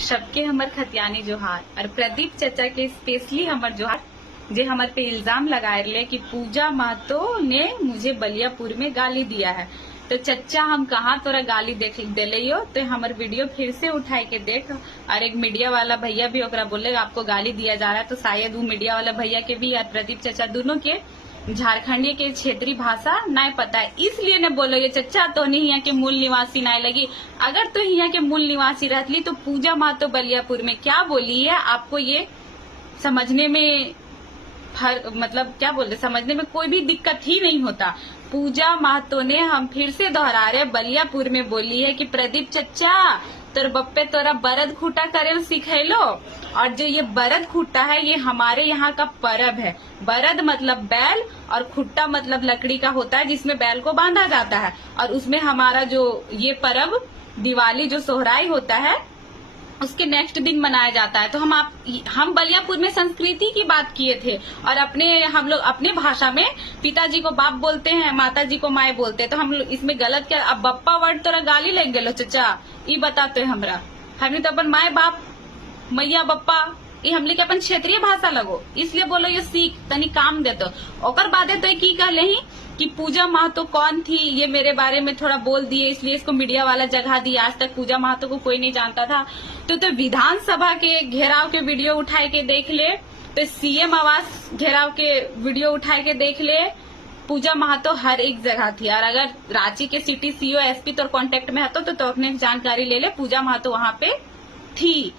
सबके हमर खतियानी जोहार और प्रदीप चचा के स्पेशली हमर जोहार जे हमर पे इल्जाम लगाए रहे कि पूजा महतो ने मुझे बलियापुर में गाली दिया है। तो चचा हम कहाँ तोरा गाली देख दिले हो, तो हमार वीडियो फिर से उठाई के देख। और एक मीडिया वाला भैया भी ओकरा बोले आपको गाली दिया जा रहा है, तो शायद वो मीडिया वाला भैया के भी और प्रदीप चचा दोनों के झारखंडी के क्षेत्रीय भाषा नहीं पता है, इसलिए न बोलो ये चचा तो नहीं यहाँ के मूल निवासी नहीं लगी। अगर तो यहाँ के मूल निवासी रहती तो पूजा महतो बलियापुर में क्या बोली है आपको ये समझने में मतलब क्या बोलते समझने में कोई भी दिक्कत ही नहीं होता। पूजा महतो ने हम फिर से दोहरा रहे बलियापुर में बोली है कि प्रदीप चचा तोर बप्पे तोरा बरद खूटा करे सिखेलो। और जो ये बरद खूटा है ये हमारे यहाँ का परब है। बरद मतलब बैल और खुट्टा मतलब लकड़ी का होता है जिसमें बैल को बांधा जाता है। और उसमें हमारा जो ये परब दिवाली जो सोहराई होता है उसके नेक्स्ट दिन मनाया जाता है। तो हम बलियापुर में संस्कृति की बात किए थे और हम लोग अपने भाषा में पिताजी को बाप बोलते हैं, माताजी को माए बोलते हैं। तो हम लोग इसमें गलत क्या, अब बप्पा वर्ड तोरा गाली लग गलो चचा ये बताते हमरा हमने तो अपन माए बाप मैया बप्पा ये हमले के अपन क्षेत्रीय भाषा लगो, इसलिए बोलो ये सीख तनी काम देतो। ओकर बादे तो की कहले ही कि पूजा महतो कौन थी ये मेरे बारे में थोड़ा बोल दिए, इसलिए इसको मीडिया वाला जगह दिया। आज तक पूजा महतो को कोई नहीं जानता था। तो विधानसभा के घेराव के वीडियो उठाए के देख ले, तो सीएम आवास घेराव के वीडियो उठाए के देख ले। पूजा महतो हर एक जगह थी। और अगर रांची के सिटी सीओ एसपी तो कांटेक्ट में हतो तो अपने जानकारी ले ले, पूजा महतो वहां पे थी।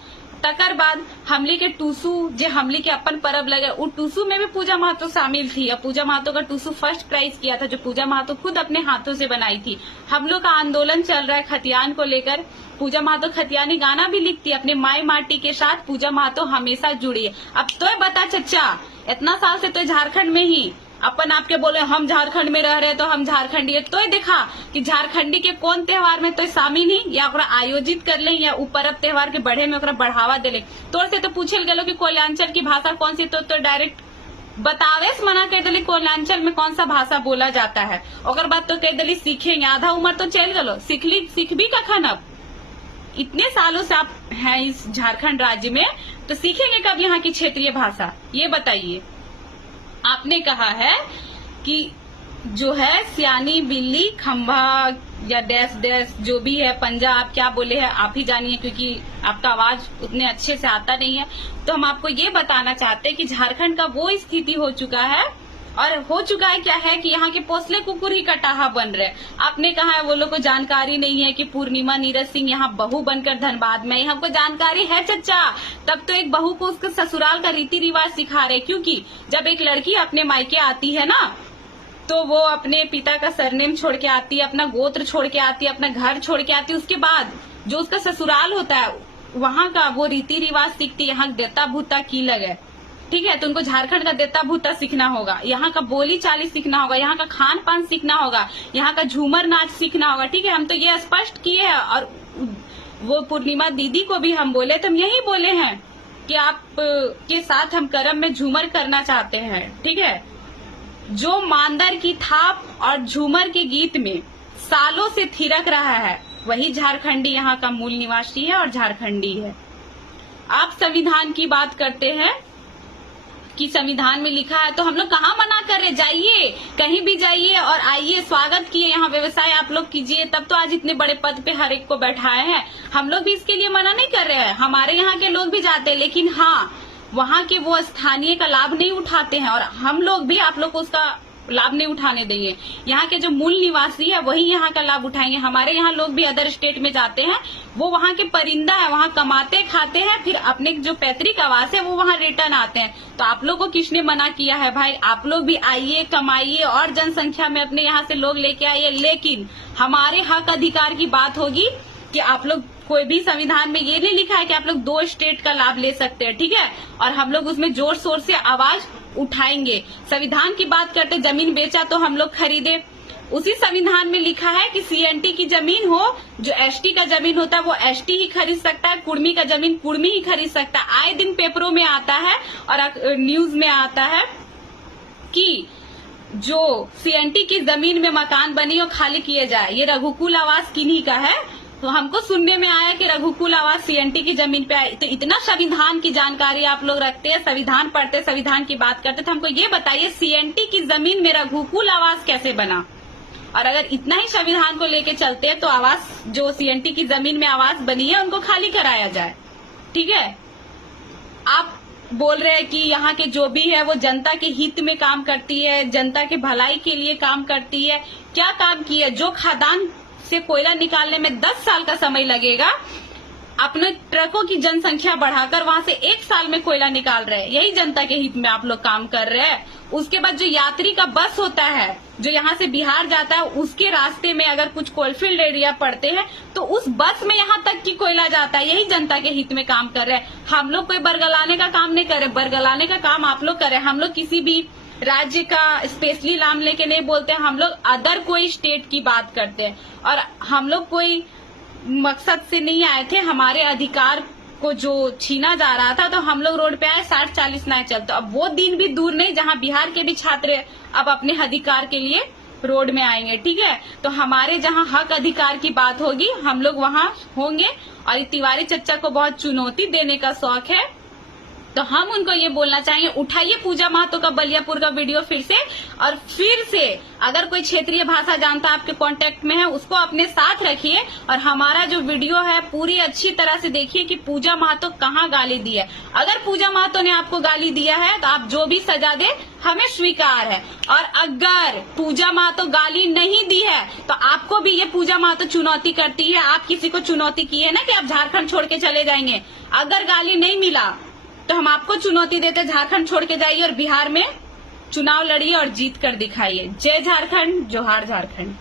तकर बाद हमली के टूसू जे हमली के अपन परब लगे वो टूसू में भी पूजा महतो शामिल थी। और पूजा महतो का टूसू फर्स्ट प्राइज किया था जो पूजा महतो खुद अपने हाथों से बनाई थी। हम लोग का आंदोलन चल रहा है खतियान को लेकर। पूजा महतो खतियानी गाना भी लिखती है अपने माई माटी के साथ। पूजा महतो हमेशा जुड़ी है। अब तो बता चचा इतना साल से तो झारखंड में ही अपन आपके बोले हम झारखंड में रह रहे तो हम झारखंडी है, तो देखा कि झारखंडी के कौन त्योहार में तो शामिल ही या ओकरा आयोजित कर ले या उ परब त्योहार के बढ़े में ओकरा बढ़ावा दे ले। तोर से तो पूछल गेलो कि कोयलांचल की भाषा कौन सी, तो डायरेक्ट बतावे से मना कर दिली कोयलांचल में कौन सा भाषा बोला जाता है। ओकर बाद तो कह दिली सीखेंगे, आधा उम्र तो चल गलो, सीख भी कखन। अब इतने सालों से आप हैं इस झारखंड राज्य में तो सीखेंगे कब यहाँ की क्षेत्रीय भाषा, ये बताइए। आपने कहा है कि जो है सियानी बिल्ली खंभा या डैश डैश जो भी है पंजा आप क्या बोले हैं आप ही जानिए, क्योंकि आपका आवाज उतने अच्छे से आता नहीं है। तो हम आपको ये बताना चाहते हैं कि झारखंड का वो स्थिति हो चुका है और हो चुका है क्या है कि यहाँ के पोसले कुकुर ही कटाहा बन रहे। आपने कहा है वो लोग को जानकारी नहीं है कि पूर्णिमा नीरज सिंह यहाँ बहू बनकर धनबाद में, हमको जानकारी है चचा। तब तो एक बहू को उसके ससुराल का रीति रिवाज सिखा रहे, क्योंकि जब एक लड़की अपने मायके आती है ना तो वो अपने पिता का सरनेम छोड़ के आती है, अपना गोत्र छोड़ के आती है, अपना घर छोड़ के आती है। उसके बाद जो उसका ससुराल होता है वहाँ का वो रीति रिवाज सीखती है। यहाँ देता भूता की लगे, ठीक है, तो उनको झारखंड का देता भूता सीखना होगा, यहाँ का बोली चाली सीखना होगा, यहाँ का खान पान सीखना होगा, यहाँ का झूमर नाच सीखना होगा। ठीक है, हम तो ये स्पष्ट किए हैं। और वो पूर्णिमा दीदी को भी हम बोले तो हम यही बोले हैं कि आप के साथ हम करम में झूमर करना चाहते हैं। ठीक है, जो मांदर की थाप और झूमर के गीत में सालों से थिरक रहा है वही झारखंडी यहाँ का मूल निवासी है और झारखंडी है। आप संविधान की बात करते हैं कि संविधान में लिखा है, तो हम लोग कहाँ मना कर रहे, जाइए कहीं भी जाइए और आइए, स्वागत किए, यहाँ व्यवसाय आप लोग कीजिए, तब तो आज इतने बड़े पद पे हर एक को बैठाए हैं। हम लोग भी इसके लिए मना नहीं कर रहे हैं, हमारे यहाँ के लोग भी जाते हैं, लेकिन हाँ वहाँ के वो स्थानीय का लाभ नहीं उठाते हैं और हम लोग भी आप लोग को उसका लाभ नहीं उठाने देंगे। यहाँ के जो मूल निवासी है वही यहाँ का लाभ उठाएंगे। हमारे यहाँ लोग भी अदर स्टेट में जाते हैं, वो वहाँ के परिंदा है, वहाँ कमाते खाते हैं, फिर अपने जो पैतृक आवास है वो वहाँ रिटर्न आते हैं। तो आप लोग को किसने मना किया है भाई, आप लोग भी आइए कमाइए और जनसंख्या में अपने यहाँ से लोग लेके आइए। लेकिन हमारे हक अधिकार की बात होगी कि आप लोग कोई भी संविधान में ये नहीं लिखा है कि आप लोग 2 स्टेट का लाभ ले सकते हैं। ठीक है, और हम लोग उसमें जोर शोर से आवाज उठाएंगे। संविधान की बात करते जमीन बेचा तो हम लोग खरीदे, उसी संविधान में लिखा है कि सीएनटी की जमीन हो, जो एसटी का जमीन होता है वो एसटी ही खरीद सकता है, कुर्मी का जमीन कुर्मी ही खरीद सकता है। आए दिन पेपरों में आता है और न्यूज में आता है कि जो सीएनटी की जमीन में मकान बनी हो खाली किए जाए। ये रघुकुल आवास किन्हीं का है, तो हमको सुनने में आया कि रघुकुल आवास सीएनटी की जमीन पे आई। तो इतना संविधान की जानकारी आप लोग रखते हैं, संविधान पढ़ते, संविधान की बात करते, तो हमको ये बताइए सीएनटी की जमीन में रघुकुल आवास कैसे बना? और अगर इतना ही संविधान को लेके चलते हैं तो आवास जो सीएनटी की जमीन में आवास बनी है उनको खाली कराया जाए। ठीक है, आप बोल रहे हैं कि यहाँ के जो भी है वो जनता के हित में काम करती है, जनता के भलाई के लिए काम करती है। क्या काम किया? जो खदान से कोयला निकालने में 10 साल का समय लगेगा, अपने ट्रकों की जनसंख्या बढ़ाकर वहां से 1 साल में कोयला निकाल रहे हैं। यही जनता के हित में आप लोग काम कर रहे हैं। उसके बाद जो यात्री का बस होता है जो यहाँ से बिहार जाता है, उसके रास्ते में अगर कुछ कोलफील्ड एरिया पड़ते हैं तो उस बस में यहाँ तक की कोयला जाता है। यही जनता के हित में काम कर रहे हैं। हम लोग कोई बरगलाने का काम नहीं कर रहे, बरगलाने का काम आप लोग कर रहे हैं। हम लोग किसी भी राज्य का स्पेशली नाम लेके नहीं बोलते, हम लोग अदर कोई स्टेट की बात करते हैं। और हम लोग कोई मकसद से नहीं आए थे, हमारे अधिकार को जो छीना जा रहा था तो हम लोग रोड पे आए, 60-40 ना चलते। अब वो दिन भी दूर नहीं जहां बिहार के भी छात्र अब अपने अधिकार के लिए रोड में आएंगे। ठीक है, तो हमारे जहां हक अधिकार की बात होगी हम लोग वहां होंगे। और तिवारी चच्चा को बहुत चुनौती देने का शौक है, तो हम उनको ये बोलना चाहेंगे, उठाइए पूजा महतो का बलियापुर का वीडियो फिर से। और फिर से अगर कोई क्षेत्रीय भाषा जानता आपके कांटेक्ट में है उसको अपने साथ रखिए। और हमारा जो वीडियो है पूरी अच्छी तरह से देखिए कि पूजा महतो कहाँ गाली दी है। अगर पूजा महतो ने आपको गाली दिया है तो आप जो भी सजा दे हमें स्वीकार है। और अगर पूजा महतो गाली नहीं दी है तो आपको भी ये पूजा महतो चुनौती करती है। आप किसी को चुनौती की है ना कि आप झारखंड छोड़ के चले जाएंगे। अगर गाली नहीं मिला तो हम आपको चुनौती देते, झारखंड छोड़ के जाइए और बिहार में चुनाव लड़िए और जीत कर दिखाइए। जय झारखंड, जोहार झारखंड।